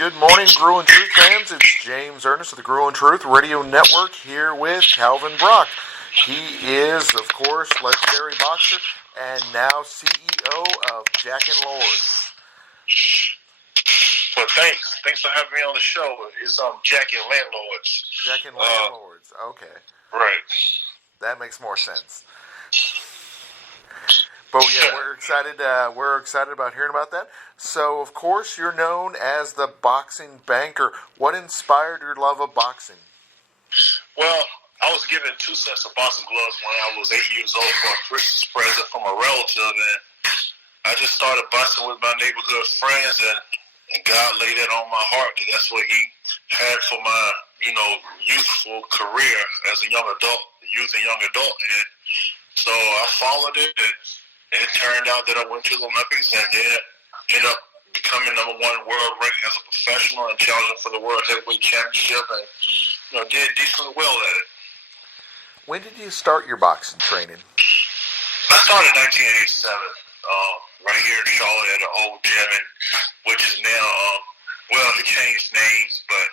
Good morning, Grew and Truth fans. It's James Ernest of the Grew and Truth Radio Network here with Calvin Brock. He is, of course, legendary boxer and now CEO of Jack and Landlords. Well, thanks for having me on the show. It's Jack and Landlords. Jack and Landlords. Okay. Right. That makes more sense. But yeah, we're excited. We're excited about hearing about that. So, of course, you're known as the boxing banker. What inspired your love of boxing? Well, I was given 2 sets of boxing gloves when I was 8 years old for a Christmas present from a relative, and I just started boxing with my neighborhood friends, and God laid that on my heart. That's what He had for my, youthful career as a young adult, youth and young adult, and so I followed it, and it turned out that I went to the Olympics and then ended up becoming #1 world ranking as a professional and challenging for the World Heavyweight Championship, and did decently well at it. When did you start your boxing training? I started in 1987, right here in Charlotte at an old gym, which is now, it changed names, but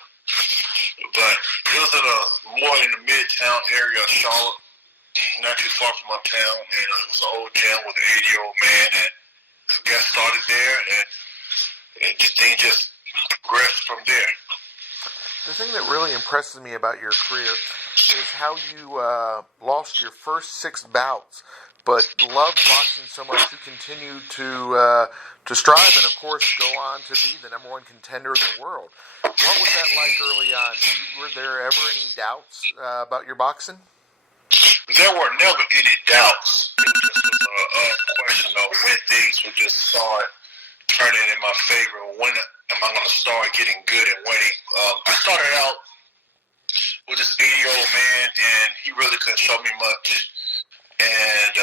it was more in the Midtown area of Charlotte, not too far from uptown, and it was an old gym with an 80-year-old man, and I got started there, and things just progressed from there. The thing that really impresses me about your career is how you lost your first 6 bouts, but loved boxing so much you continue to strive and, of course, go on to be the #1 contender in the world. What was that like early on? Were there ever any doubts about your boxing? There were never any doubts. It just was a question of when things would just start turning in my favor. When am I going to start getting good and winning? I started out with this 80-year-old man, and he really couldn't show me much. And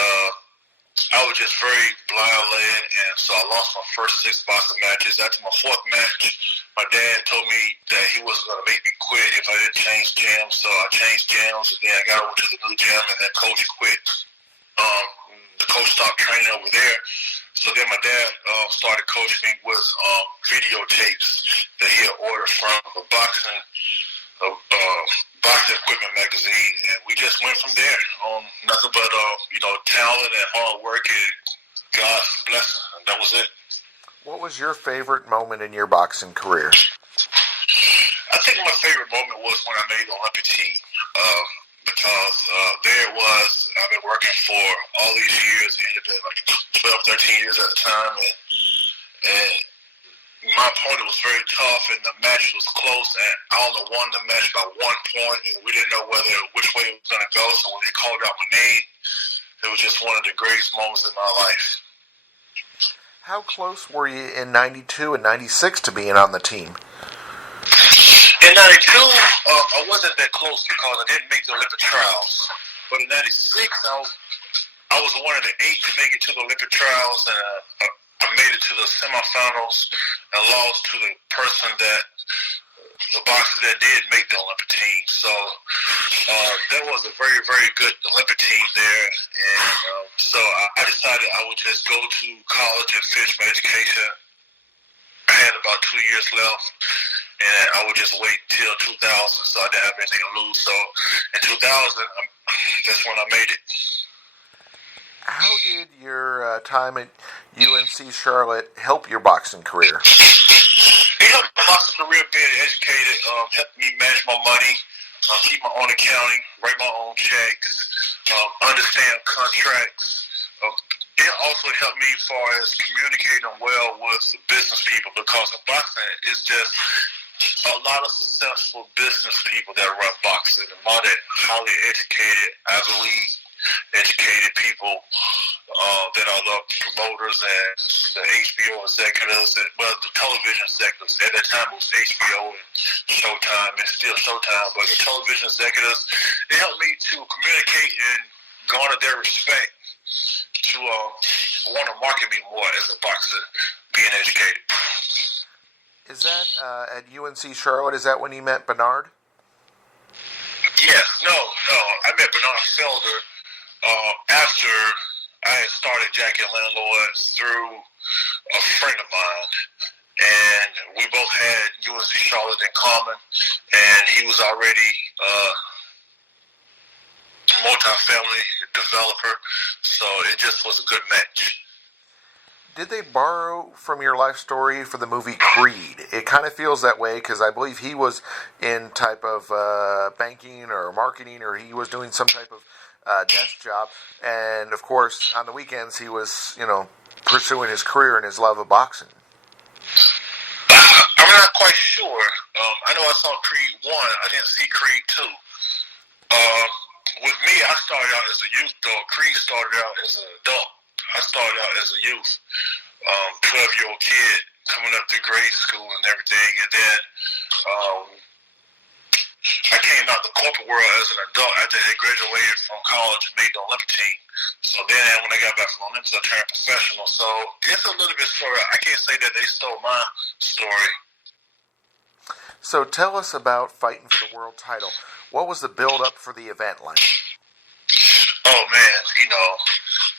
I was just very blind-led, and so I lost my first 6 boxing matches. After my 4th match, my dad told me that he wasn't going to make me quit if I didn't change gyms. So I changed gyms, and then I got over to the new gym, and that coach quit. The coach stopped training over there. So then my dad started coaching me with videotapes that he had ordered from a boxing equipment magazine, and we just went from there on nothing but talent and hard work and God's blessing, and that was it. What was your favorite moment in your boxing career? I think my favorite moment was when I made the Olympic team, because there it was. I've been working for all these years. It had been like 12, 13 years at the time, and my opponent was very tough, and the match was close, and I only won the match by 1 point, and we didn't know which way it was going to go, so when they called out my name, it was just one of the greatest moments in my life. How close were you in 92 and 96 to being on the team? In 92, I wasn't that close because I didn't make the Olympic trials, but in 96, I was one of the 8 to make it to the Olympic trials, and I made it to the semifinals and lost to the person the boxer that did make the Olympic team. So that was a very, very good Olympic team there. And so I decided I would just go to college and finish my education. I had about 2 years left, and I would just wait till 2000, so I didn't have anything to lose. So in 2000, that's when I made it. How did your time at UNC Charlotte help your boxing career? It helped my boxing career being educated, helped me manage my money, keep my own accounting, write my own checks, understand contracts. It also helped me as far as communicating well with business people, because in boxing is just a lot of successful business people that run boxing, a lot of highly educated, Ivy League educated people that are the promoters and the HBO executives, and the television executives. At that time it was HBO and Showtime, and still Showtime, but the television executives, it helped me to communicate and garner their respect to want to market me more as a boxer, being educated. Is that at UNC Charlotte? Is that when you met Bernard? Yes. No. I met Bernard Felder after I had started Jack and Landlords through a friend of mine, and we both had UNC Charlotte in common, and he was already a multi-family developer, so it just was a good match. Did they borrow from your life story for the movie Creed? It kind of feels that way because I believe he was in type of banking or marketing, or he was doing some type of desk job. And of course, on the weekends, he was, pursuing his career and his love of boxing. I'm not quite sure. I know I saw Creed 1. I didn't see Creed 2. With me, I started out as a youth, though. Creed started out as an adult. I started out as a youth, 12-year-old kid coming up through grade school and everything. And then I came out the corporate world as an adult after I graduated from college and made the Olympic team. So then when I got back from the Olympics, I turned professional. So it's a little bit sort of, I can't say that they stole my story. So tell us about fighting for the world title. What was the build-up for the event like? Oh, man,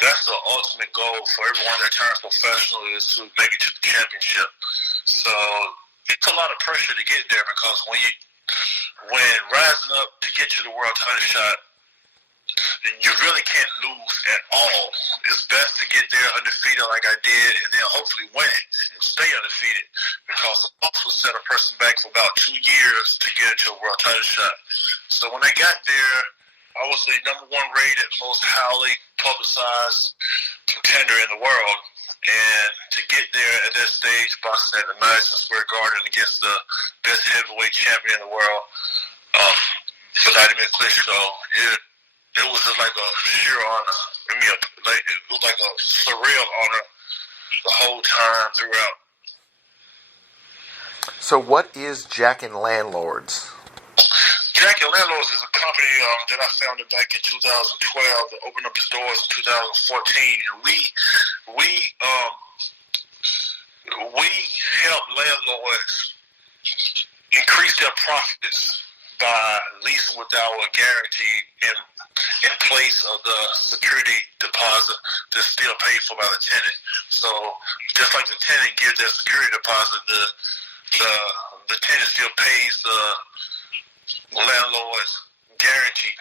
that's the ultimate goal for everyone that turns professional is to make it to the championship. So it's a lot of pressure to get there because when rising up to get you the world title shot, you really can't lose at all. It's best to get there undefeated like I did and then hopefully win it and stay undefeated because the loss will set a person back for about 2 years to get into a world title shot. So when I got there, I was the number 1 rated, most highly publicized contender in the world. And to get there at that stage, boxing at the Madison Square Garden against the best heavyweight champion in the world, Vladimir Klitschko, it was just like a sheer honor. It was like a surreal honor the whole time throughout. So what is Jack and Landlords? Jack and Landlords is a company that I founded back in 2012 that opened up its doors in 2014. And we help landlords increase their profits by leasing with our guarantee in place of the security deposit that's still paid for by the tenant. So just like the tenant gives their security deposit, the tenant still pays the landlord's guarantee,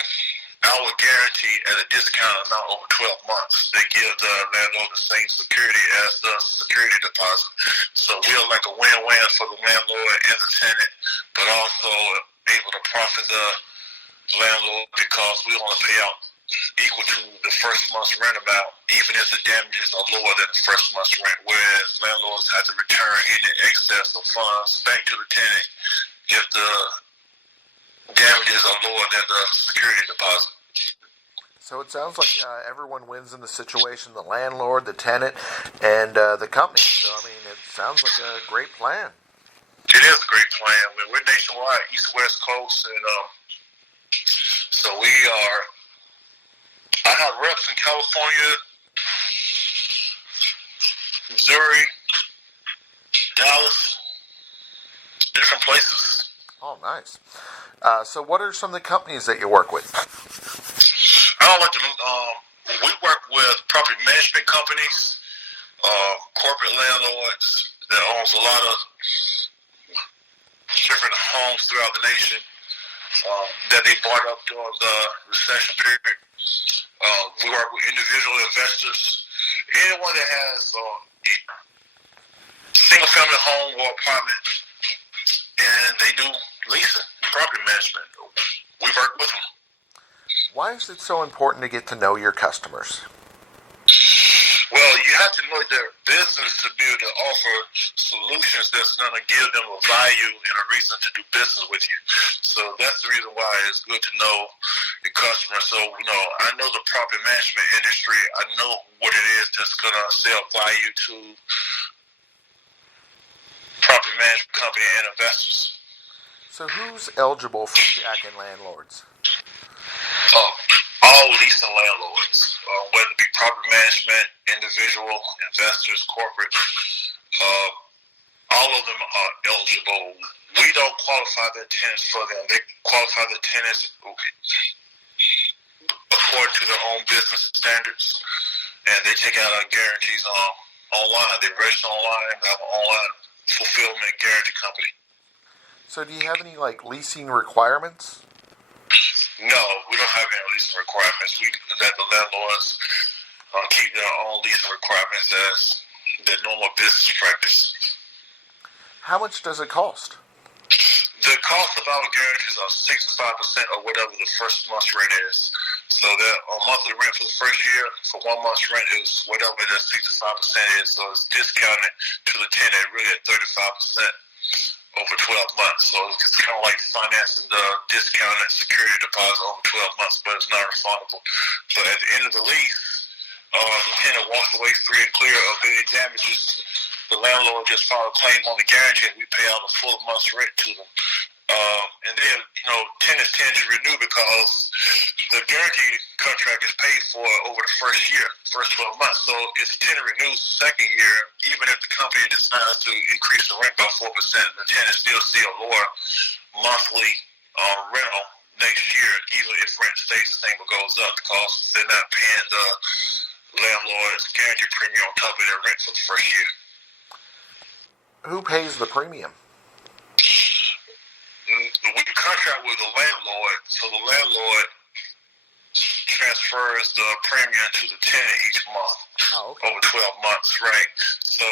our guarantee at a discount amount over 12 months. They give the landlord the same security as the security deposit. So we're like a win-win for the landlord and the tenant, but also able to profit the landlord because we only pay out equal to the first month's rent amount, even if the damages are lower than the first month's rent, whereas landlords have to return any excess of funds back to the tenant if the damages are lower than the security deposit. So it sounds like everyone wins in the situation, the landlord, the tenant, and the company. So, it sounds like a great plan. It is a great plan. We're nationwide, East, West Coast, and so I have reps in California, Missouri, Dallas, different places. Oh, nice. So what are some of the companies that you work with? I don't like to. We work with property management companies, corporate landlords that owns a lot of different homes throughout the nation that they bought up during the recession period. We work with individual investors, anyone that has a single-family home or apartment, and they do leasing, property management. We work with them. Why is it so important to get to know your customers? Well, you have to know their business to be able to offer solutions that's going to give them a value and a reason to do business with you. So that's the reason why it's good to know your customer. So, I know the property management industry. I know what it is that's going to sell value to property management company and investors. So who's eligible for Jack and Landlords? All leasing landlords, whether it be property management, individual, investors, corporate, all of them are eligible. We don't qualify their tenants for them. They qualify the tenants according to their own business standards, and they take out our guarantees online. They register online, have an online fulfillment guarantee company. So do you have any leasing requirements? No, we don't have any leasing requirements. We let the landlords keep their own leasing requirements as their normal business practice. How much does it cost? The cost of our guarantees are 65% of whatever the first month's rent is. So that monthly rent for the first year, for 1 month's rent is whatever that 65% is. So it's discounted to the tenant really at 35% over 12 months. So it's kind of like financing the discounted security deposit over 12 months, but it's not refundable. So at the end of the lease, the tenant walks away free and clear of any damages. The landlord just filed a claim on the guarantee, and we pay out a full month's rent to them. And then, tenants tend to renew because the guarantee contract is paid for over the first 12 months. So if the tenant renews the second year, even if the company decides to increase the rent by 4%, the tenant still see a lower monthly rental next year, even if rent stays the same or goes up, because they're not paying the landlord's guarantee premium on top of their rent for the first year. Who pays the premium? We contract with the landlord, so the landlord transfers the premium to the tenant each month. Over 12 months, right? So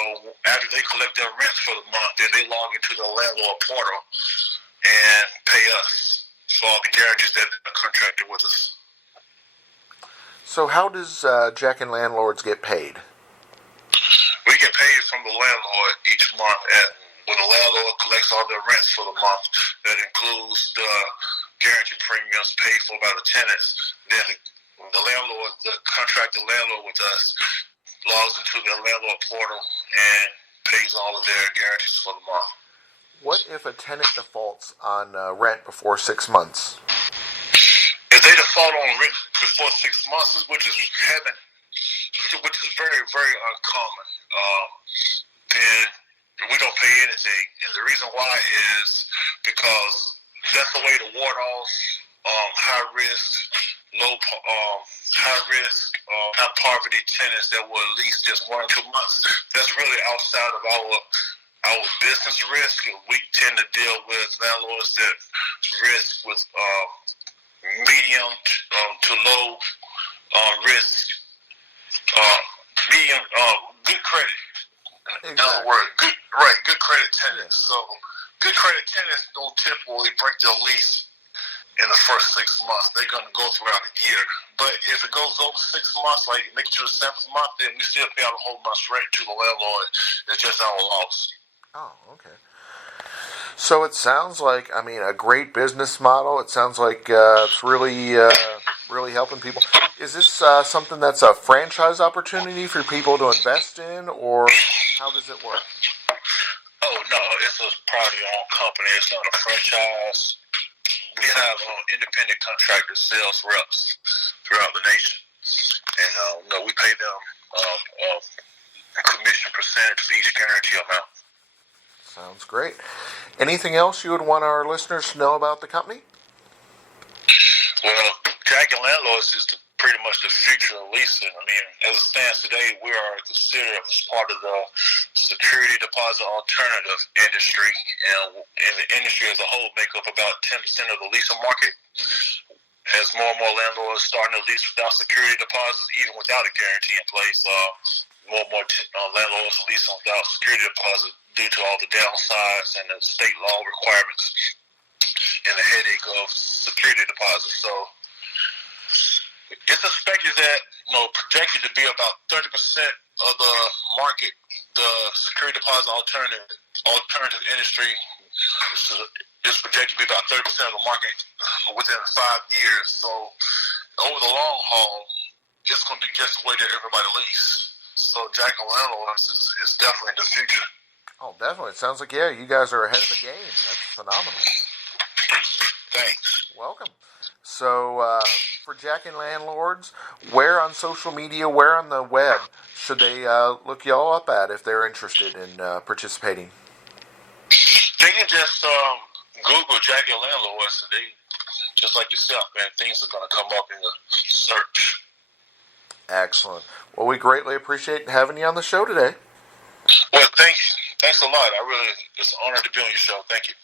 after they collect their rent for the month, then they log into the landlord portal and pay us for all the guarantees that are contracted with us. So how does Jack and Landlords get paid? We get paid from the landlord each month when the landlord collects all their rents for the month. That includes the guarantee premiums paid for by the tenants. Then the contracted landlord with us logs into their landlord portal and pays all of their guarantees for the month. What if a tenant defaults on rent before 6 months? If they default on rent before 6 months, which is very, very uncommon, then we don't pay anything. And the reason why is because that's a way to ward off high risk, high poverty tenants that will at least just 1 or 2 months. That's really outside of our business risk. We tend to deal with landlords that risk with medium to low risk, medium good credit. In other words, good credit tenants. So good credit tenants don't typically break their lease in the first 6 months. They're going to go throughout the year. But if it goes over 6 months, like make it to the 7th month, then we still pay out a whole month's rent to the landlord. It's just our loss. Oh, okay. So it sounds like, a great business model. It sounds like it's really helping people. Is this something that's a franchise opportunity for people to invest in, or how does it work? Oh, no, it's a privately-owned company. It's not a franchise. We have independent contractor sales reps throughout the nation. And we pay them a commission percentage for each guarantee amount. Sounds great. Anything else you would want our listeners to know about the company? Well, Jack and Landlords is pretty much the future of leasing. As it stands today, we are considered as part of the security deposit alternative industry, and the industry as a whole make up about 10% of the leasing market. As more and more landlords starting to lease without security deposits, even without a guarantee in place, more and more landlords leasing without security deposit due to all the downsides and the state law requirements and the headache of security deposits. So it's expected that, projected to be about 30% of the market, the security deposit alternative industry is projected to be about 30% of the market within 5 years. So over the long haul, it's going to be just the way that everybody leases. So Jack and Landlords is definitely the future. Oh, definitely. It sounds like, you guys are ahead of the game. That's phenomenal. Thanks. Welcome. So, for Jack and Landlords, where on social media, where on the web should they look y'all up at if they're interested in participating? They can just Google Jack and Landlords, and they, just like yourself, man, things are going to come up in the search. Excellent. Well, we greatly appreciate having you on the show today. Well, Thanks a lot. It's an honor to be on your show. Thank you.